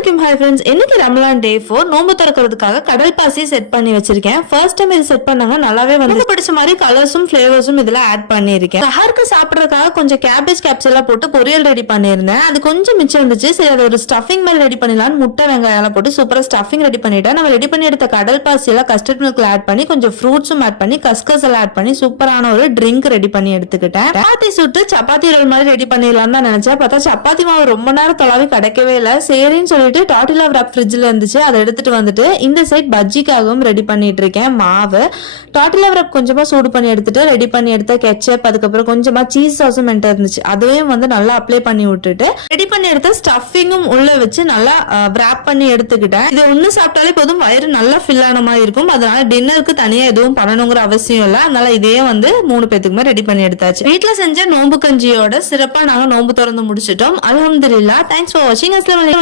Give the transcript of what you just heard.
அனைவருக்கும் hi friends. இன்னைக்கு ரமலான் டே 4 நோன்பு திறக்கிறதுக்காக கடல் பாசி செட் பண்ணி வச்சிருக்கேன். ஃபர்ஸ்ட் டைம் இது செட் பண்ணாங்க, நல்லாவே வந்து பிடிச்ச மாதிரி கலர்ஸும் ஃபிளேவர்ஸும் இதுல ஆட் பண்ணியிருக்கேன். சஹருக்கு சாப்பிடறதுக்காக கொஞ்சம் கேபேஜ் கேப்சூலா போட்டு பொரியல் ரெடி பண்ணியிருந்தேன். அது கொஞ்சம் மிச்சம் இருந்துச்சு. சரி, அது ஒரு ஸ்டஃபிங் மாதிரி ரெடி பண்ணிடலாம்னு முட்டை வெங்காயம் போட்டு சூப்பரா ஸ்டஃபிங் ரெடி பண்ணிட்டேன். நம்ம ரெடி பண்ணி எடுத்த கடல் பாசி எல்லாம் கஸ்டர்ட் மில்க்ல ஆட் பண்ணி கொஞ்சம் ஃப்ரூட்ஸும் ஆட் பண்ணி கஸ்கஸ் எல்லாம் ஆட் பண்ணி சூப்பரான ஒரு ட்ரிங்க் ரெடி பண்ணி எடுத்துக்கிட்டேன். சப்பாத்தி சுட்டு சப்பாத்தி ரோல் மாதிரி ரெடி பண்ணிடலாம் தான் நினைச்சேன். பார்த்தா சப்பாத்தி மாவு ரொம்ப நேரம் தொலைவி கிடைக்கவே இல்லை. சரின்னு சொல்லிட்டு டாட்டிலா ராப் ஃப்ரிட்ஜ்ல இருந்துச்சு, அதை எடுத்துட்டு வந்துட்டு இந்த சைட் பஜ்ஜிக்காகவும் ரெடி பண்ணிட்டு இருக்கேன். மாவு டாட்டிலா ராப் கொஞ்சமா சூடு பண்ணி எடுத்துட்டு ரெடி பண்ணி எடுத்த கெச்சப், அதுக்கப்புறம் கொஞ்சமா சீஸ் சாஸும் என்கிட்ட இருந்துச்சு, அதுவும் வந்து நல்லா அப்ளை பண்ணி விட்டுட்டு ரெடி பண்ணி எடுத்த ஸ்டஃபிங்கும் உள்ள வச்சு நல்லா ராப் பண்ணி எடுத்துக்கிட்டேன். இது ஒண்ணு சாப்பிட்டாலே போதும், வயிறு நல்லா ஃபில் ஆன மாதிரி இருக்கும். அதனால டின்னருக்கு தனியா எதுவும் பண்ணணுங்கிற அவசியம் இல்லை. அதனால இதே வந்து 3 பேத்துக்குமே ரெடி பண்ணி எடுத்தாச்சு. வீட்டுல செஞ்ச நோம்பு கஞ்சியோட சிறப்பா நாங்க நோம்பு திறந்து முடிச்சிட்டோம். அல்ஹம்துலில்லாஹ். தேங்க்ஸ் ஃபார் வாட்சிங். அஸ்ஸலாமு அலைக்கும்.